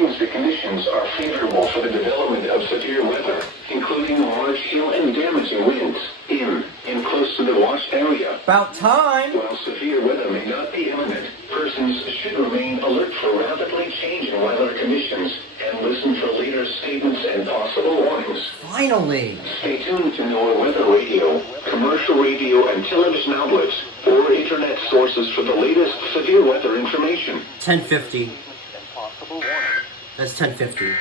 means the conditions are favorable for the development of severe weather, including large hail and damaging winds in and close to the watch area. About time! While severe weather may not be imminent, persons should remain alert for rapidly changing weather conditions and listen for later statements and possible warnings. Finally! Stay tuned to NOAA Weather Radio, commercial radio and television outlets, or internet sources for the latest severe weather information. 10:50. That's 10:50.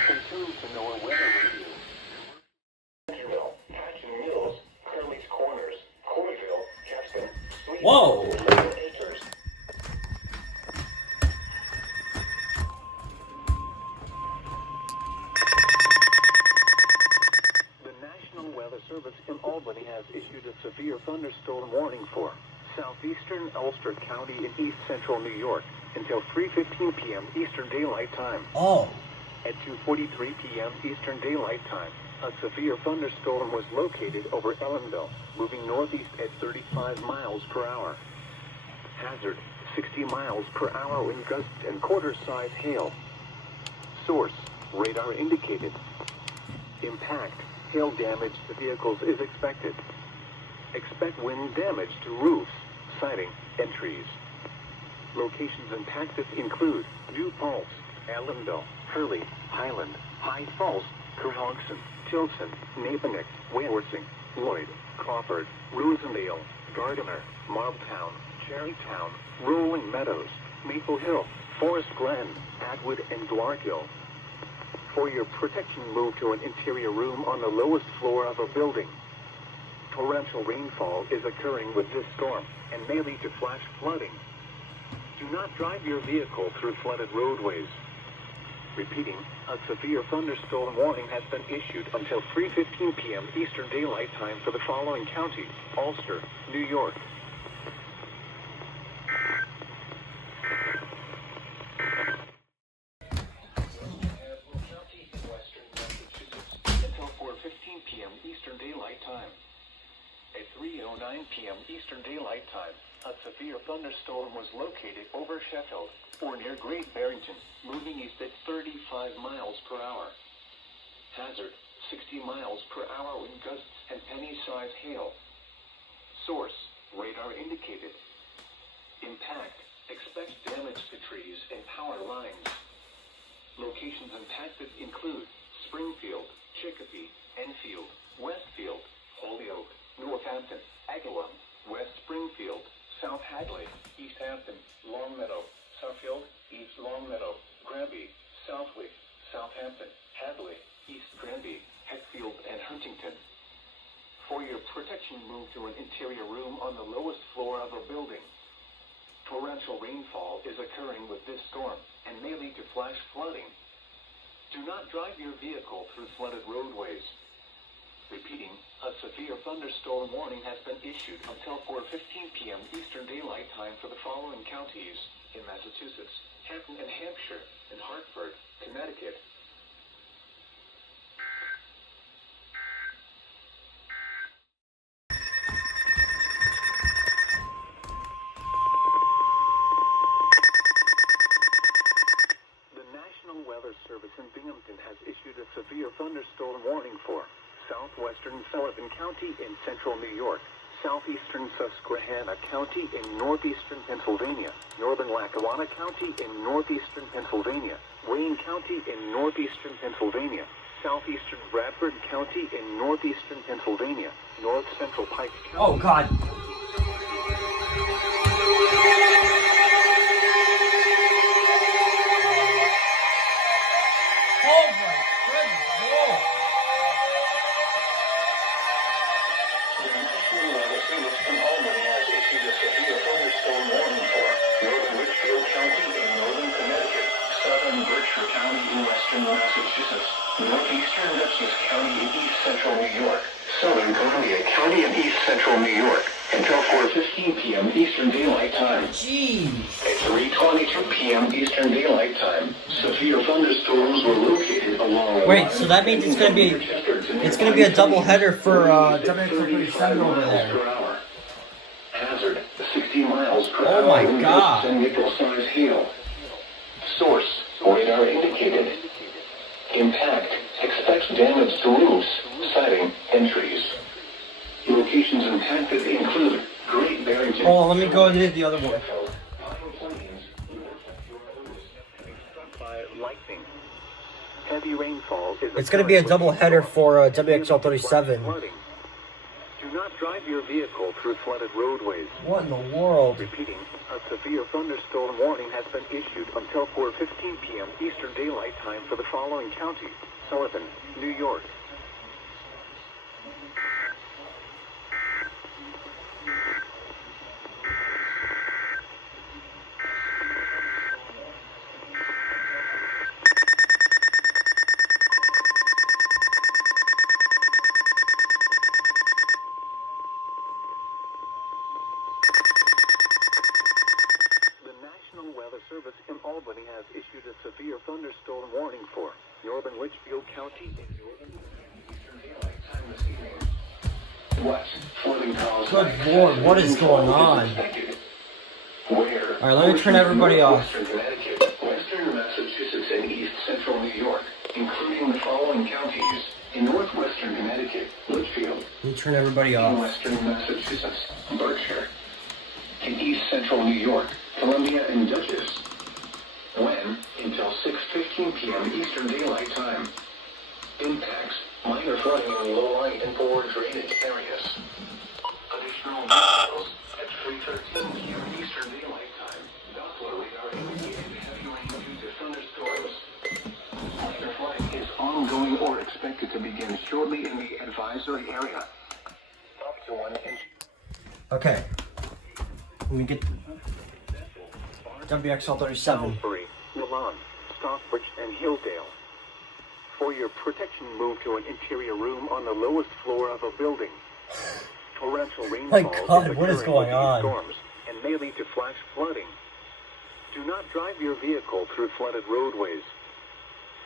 Whoa! The National Weather Service in Albany has issued a severe thunderstorm warning for southeastern Ulster County in east central New York until 3:15 p.m. Eastern Daylight Time. Oh. At 2:43 p.m. Eastern Daylight Time, a severe thunderstorm was located over Ellenville, moving northeast at 35 miles per hour. Hazard, 60 miles per hour wind gusts and quarter-size hail. Source, radar indicated. Impact, hail damage to vehicles is expected. Expect wind damage to roofs, siding, and trees. Locations impacted include New Paltz, Allendale, Hurley, Highland, High Falls, Kerhonkson, Tilson, Napaneck, Warersing, Lloyd, Crawford, Rosendale, Gardiner, Marltown, Cherrytown, Rolling Meadows, Maple Hill, Forest Glen, Atwood, and Glargill. For your protection, move to an interior room on the lowest floor of a building. Torrential rainfall is occurring with this storm and may lead to flash flooding. Do not drive your vehicle through flooded roadways. Repeating, a severe thunderstorm warning has been issued until 3:15 p.m. Eastern Daylight Time for the following counties: Ulster, New York. Until 4:15 p.m. Eastern Daylight Time. At 3:09 p.m. Eastern Daylight Time, a severe thunderstorm was located over Sheffield, or near Great Barrington, moving east at 35 miles per hour. Hazard, 60 miles per hour wind gusts and penny-size hail. Source, radar indicated. Impact, expect damage to trees and power lines. Locations impacted include Springfield, Chicopee, Enfield, Westfield, Holyoke, Northampton, Agawam, West Springfield, South Hadley, East Hampton, Longmeadow, Suffield, East Longmeadow, Granby, Southwick, Southampton, Hadley, East Granby, Hetfield, and Huntington. For your protection, move to an interior room on the lowest floor of a building. Torrential rainfall is occurring with this storm and may lead to flash flooding. Do not drive your vehicle through flooded roadways. Repeating, a severe thunderstorm warning has been issued until 4:15 p.m. Eastern Daylight Time for the following counties in Massachusetts: Hampton and Hampshire, and Hartford, Connecticut. The National Weather Service in Binghamton has issued a severe thunderstorm warning for southwestern Sullivan County in central New York, southeastern Susquehanna County in northeastern Pennsylvania, northern Lackawanna County in northeastern Pennsylvania, Wayne County in northeastern Pennsylvania, southeastern Bradford County in northeastern Pennsylvania, north central Pike County. Oh, God. Oh, my goodness. Whoa. The National Weather Service in Albany has issued a severe thunderstorm warning for northern Richfield County in northern Connecticut, southern Berkshire County in western Massachusetts, northeastern Dutchess County in east central New York, southern Columbia County in east central New York, until 4:15 p.m. Eastern Daylight Time. Jeez. At 3:22 p.m. Eastern Daylight Time, severe thunderstorms were located along. Wait, so that means it's gonna be a double header for W37 over there. Hazard, 60 miles per Oh hour my wind God. gusts and nickel-sized hail. Source, radar indicated. Impact, expect damage to roofs, siding, and trees. Locations impacted include Great Barrington. Hold on, let me go to the other one. By lightning. Heavy rainfall is It's going to be a double header for WXL37. flooding. Do not drive your vehicle through flooded roadways. What in the world? Repeating, a severe thunderstorm warning has been issued until 4:15 p.m. Eastern Daylight Time for the following counties: Sullivan, New York. Weather Service in Albany has issued a severe thunderstorm warning for northern Litchfield County and northern Eastern Daylight Time this evening. West, flooding caused. Good Lord, what is going on? Where? Alright, let me turn everybody off. Western Connecticut, Western Massachusetts, and East Central New York, including the following counties: in northwestern Connecticut, Litchfield. Let me turn everybody In off. western Massachusetts, Berkshire. In East Central New York, Columbia and Dutchess. When? Until 6:15 p.m. Eastern Daylight Time. Impacts: minor flooding in low-lying and poor drainage areas. Additional details at 3:13 p.m. Eastern Daylight Time. Doppler radar indicated heavy rain due to thunderstorms. Minor flooding is ongoing or expected to begin shortly in the advisory area. Up to 1 inch. Okay. Let me get WXL37. Salisbury, Milan, Stockbridge, and Hilldale. For your protection, move to an interior room on the lowest floor of a building. Torrential rainfall God, what is occurring going with on? these storms and may lead to flash flooding. Do not drive your vehicle through flooded roadways.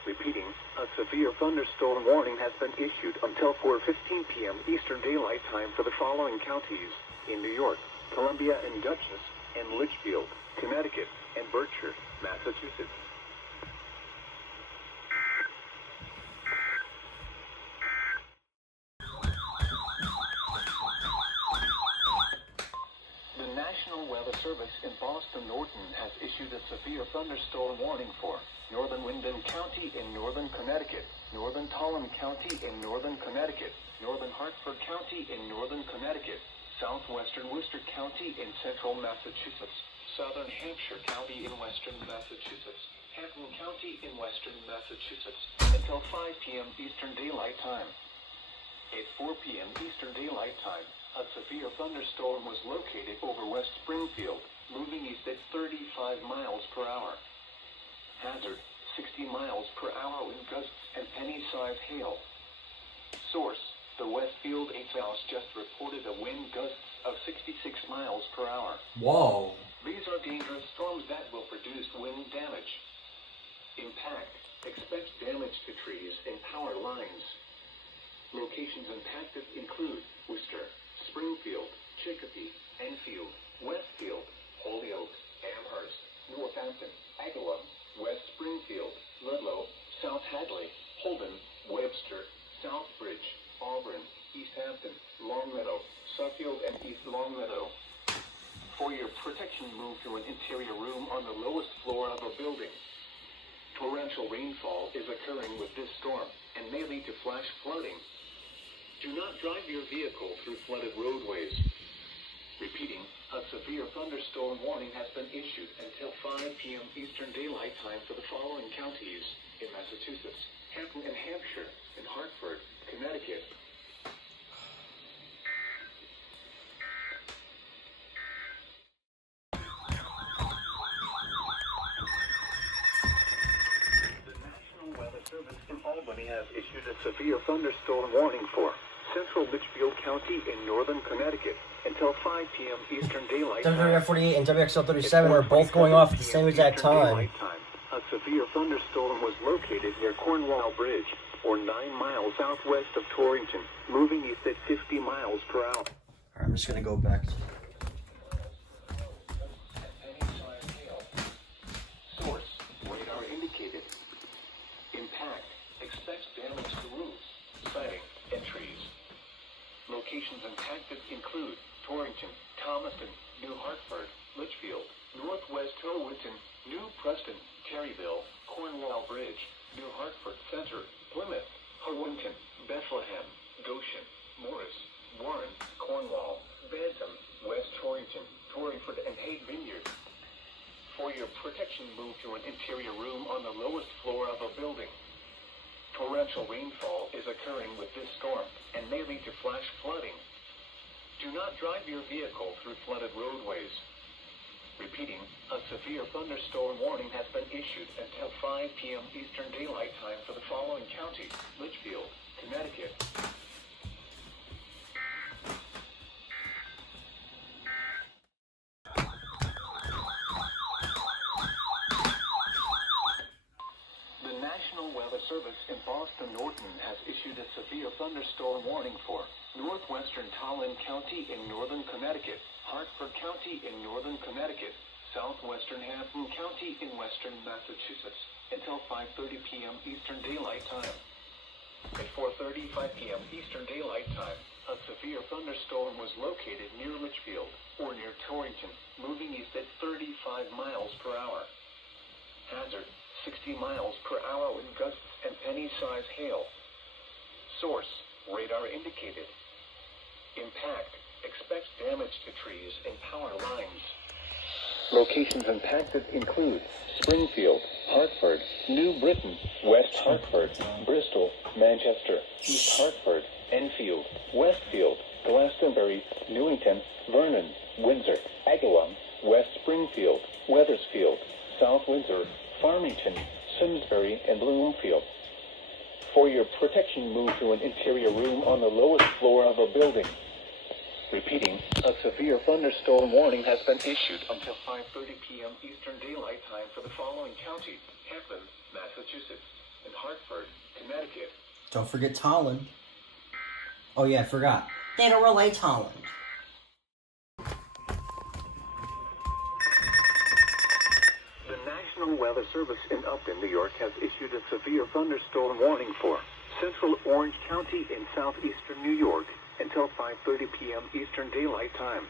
Repeating, a severe thunderstorm warning has been issued until 4:15 p.m. Eastern Daylight Time for the following counties: in New York, Columbia and Dutchess, and Litchfield, Connecticut, and Berkshire, Massachusetts. The National Weather Service in Boston Norton has issued a severe thunderstorm warning for northern Wyndham County in northern Connecticut, northern Tolland County in northern Connecticut, northern Hartford County in northern Connecticut, southwestern Worcester County in central Massachusetts, southern Hampshire County in western Massachusetts, Hampton County in western Massachusetts, until 5 p.m. Eastern Daylight Time. At 4 p.m. Eastern Daylight Time, a severe thunderstorm was located over West Springfield, moving east at 35 miles per hour. Hazard, 60 miles per hour with gusts and penny-sized hail. Source, the Westfield 8 House just reported a wind gusts of 66 miles per hour. Whoa. These are dangerous storms that will produce wind damage. Impact, expect damage to trees and power lines. Locations impacted include Worcester, Springfield, Chicopee, Enfield, Westfield, Holyoke, Amherst, Northampton, Agawam, West Springfield, Ludlow, South Hadley, Holden, Webster, Southbridge, Auburn, East Hampton, Longmeadow, Suffield, and East Longmeadow. For your protection, move to an interior room on the lowest floor of a building. Torrential rainfall is occurring with this storm and may lead to flash flooding. Do not drive your vehicle through flooded roadways. Repeating, a severe thunderstorm warning has been issued until 5 p.m. Eastern Daylight Time for the following counties: in Massachusetts, Hampton and Hampshire, in Hartford, Connecticut. The National Weather Service in Albany has issued a severe thunderstorm warning for central Litchfield County in northern Connecticut until 5 p.m. Eastern Daylight Time. WXL48 and WXL37 are both going off at the same exact time. A severe thunderstorm was located near Cornwall Bridge, or 9 miles southwest of Torrington, moving east at 50 miles per hour. Alright, I'm just gonna go back to... Source, radar Locations impacted include Torrington, Thomaston, New Hartford, Litchfield, Northwest Howinton, New Preston, Terryville, Cornwall Bridge, New Hartford Center, Plymouth, Howinton, Bethlehem, Goshen, Morris, Warren, Cornwall, Bantam, West Torrington, Torringford, and Hay Vineyard. For your protection, move to an interior room on the lowest floor of a building. Torrential rainfall is occurring with this storm and may lead to flash flooding. Do not drive your vehicle through flooded roadways. Repeating, a severe thunderstorm warning has been issued until 5 p.m. Eastern Daylight Time for the following counties: Litchfield, Connecticut. The National Weather Service in Boston Norton has issued a severe thunderstorm warning for northwestern Tallinn County in northern Connecticut, Hartford County in northern Connecticut, southwestern Hampton County in western Massachusetts, until 5:30 p.m. Eastern Daylight Time. At 4:35 p.m. Eastern Daylight Time, a severe thunderstorm was located near Litchfield, or near Torrington, moving east at 35 miles per hour. Hazard, 60 miles per hour with gusts and penny-size hail. Source, radar indicated. Impact, expect damage to trees and power lines. Locations impacted include Springfield, Hartford, New Britain, West Hartford, Bristol, Manchester, East Hartford, Enfield, Westfield, Glastonbury, Newington, Vernon, Windsor, Agawam, West Springfield, Wethersfield, South Windsor, Farmington, Simsbury, and Bloomfield. For your protection, move to an interior room on the lowest floor of a building. Repeating, a severe thunderstorm warning has been issued until 5:30 p.m. Eastern Daylight Time for the following counties: Hampton, Massachusetts, and Hartford, Connecticut. Don't forget Tallinn. Oh yeah, I forgot. They don't relay Tallinn. The National Weather Service in Upton, New York has issued a severe thunderstorm warning for Central Orange County in southeastern New York until 5:30 p.m. Eastern Daylight Time.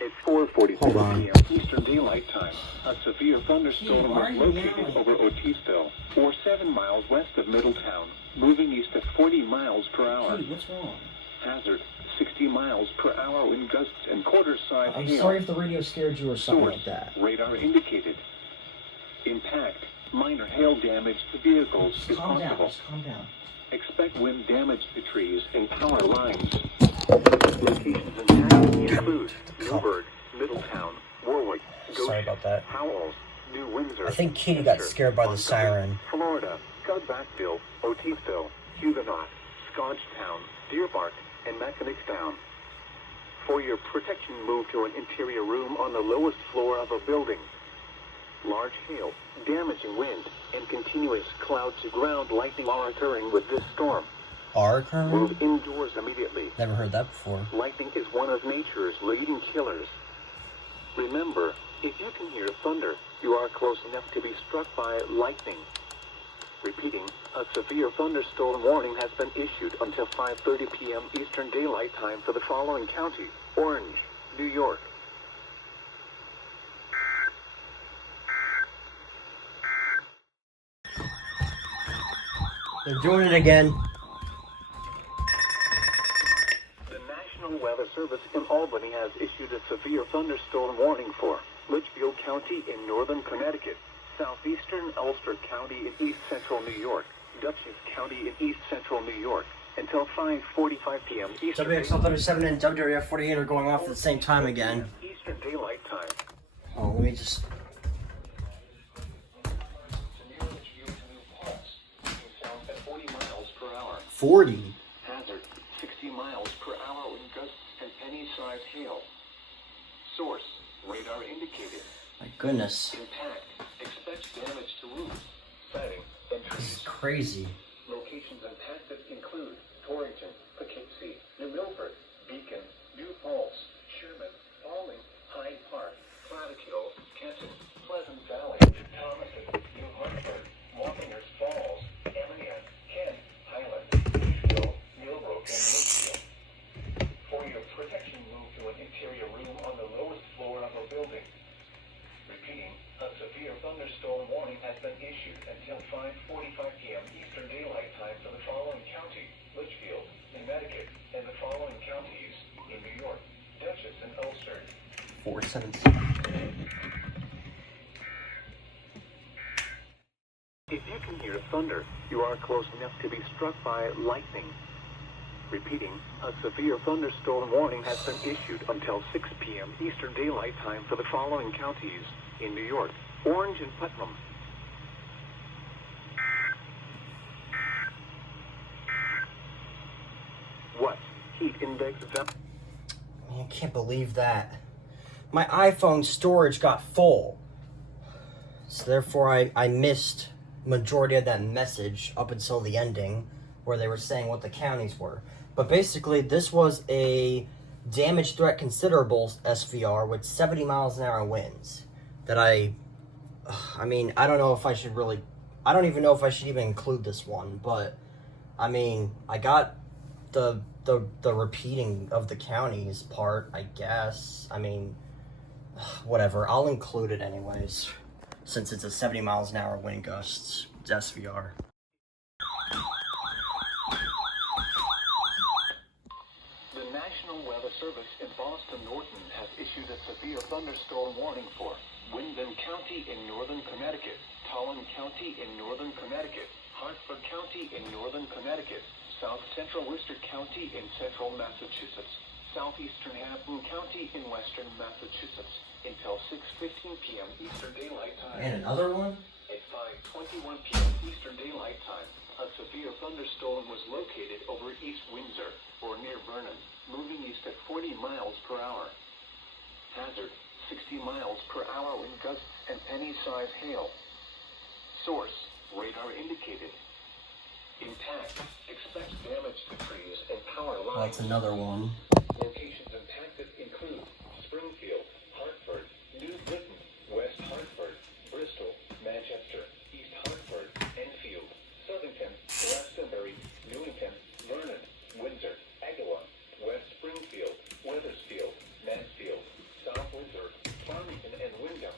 At 4:45 p.m. Eastern Daylight Time, a severe thunderstorm was located over Otisville, or 7 miles west of Middletown, moving east at 40 miles per hour. Dude, what's wrong? Hazard, 60 miles per hour wind gusts and quarter-size I'm hail. sorry if the radio scared you or something Source, like that. radar indicated. Impact, minor hail damage to vehicles Just is calm down, possible. just calm down. Expect wind damage to trees and power lines. Locations impacted include Newburgh, Middletown, Warwick, Sorry Goshen, about that. Howells, New Windsor. I think Kitty got Chester, scared by the Montgomery, siren. Florida, Scottsville, Otisville, Huguenot, Scotchtown, Deer Park, and Mackinac-Town. For your protection, move to an interior room on the lowest floor of a building. Large hail, damaging wind, and continuous cloud-to-ground lightning are occurring with this storm. Are occurring? Move indoors immediately. Never heard that before. Lightning is one of nature's leading killers. Remember, if you can hear thunder, you are close enough to be struck by lightning. Repeating, a severe thunderstorm warning has been issued until 5:30 p.m. Eastern Daylight Time for the following counties: Orange, New York. They're doing it again. The National Weather Service in Albany has issued a severe thunderstorm warning for Litchfield County in northern Connecticut, southeastern Ulster County in east central New York, Dutchess County in east central New York, until 5:45 p.m. Eastern WXL37 and WWF48 are going off at the same time again. Eastern Daylight Time. Oh, let me just... 40? Hazard, 60 miles per hour with gusts and penny-sized hail. Source, radar indicated. My goodness. Impact, expect damage to roofs, siding, and This is trees. crazy. Locations impacted include Torrington, Poughkeepsie, New Milford, Beacon, New Falls, Sherman, Pauling, Hyde Park, Plattekill, Kenton, Pleasant Valley, Thomaston, New Hartford, Mountaineers Falls, Amiens, Kent, Highland, Eastville, Millbrook, and Litchfield. 4 cents. If you can hear thunder, you are close enough to be struck by lightning. Repeating, a severe thunderstorm warning has been issued until 6 p.m. Eastern Daylight Time for the following counties in New York: Orange and Putnam. What? Heat index I can't believe that. My iPhone storage got full. So therefore I missed majority of that message up until the ending where they were saying what the counties were. But basically this was a damage threat considerable SVR with 70 miles an hour winds that I mean, I don't know if I should really, I don't even know if I should even include this one, but I mean, I got the repeating of the counties part, I guess. I mean, whatever, I'll include it anyways, since it's a 70 miles an hour wind gusts, it's SVR. The National Weather Service in Boston Norton has issued a severe thunderstorm warning for Windham County in northern Connecticut, Tolland County in northern Connecticut, Hartford County in northern Connecticut, South Central Worcester County in central Massachusetts, southeastern Hampton County in western Massachusetts, until 6:15 p.m. Eastern Daylight Time. And another one? At 5:21 p.m. Eastern Daylight Time, a severe thunderstorm was located over East Windsor, or near Vernon, moving east at 40 miles per hour. Hazard, 60 miles per hour wind gusts and penny-sized hail. Source, radar indicated. Intact, expect damage to trees and power lines. That's another one. Locations impacted include Springfield, Hartford, New Britain, West Hartford, Bristol, Manchester, East Hartford, Enfield, Southington, Glastonbury, Newington, Vernon, Windsor, Agawam, West Springfield, Wethersfield, Mansfield, South Windsor, Farmington, and Wyndham.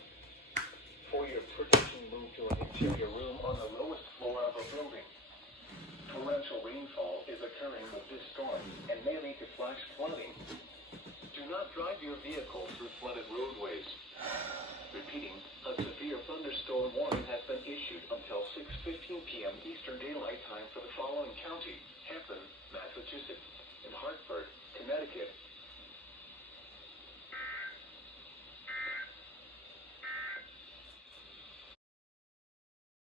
For your protection, move to an interior room on the lowest floor of a building. Torrential rainfall is occurring with this storm and may lead to flash flooding. Do not drive your vehicle through flooded roadways. Repeating, a severe thunderstorm warning has been issued until 6:15 p.m. Eastern Daylight Time for the following county: Hampton, Massachusetts, and Hartford, Connecticut,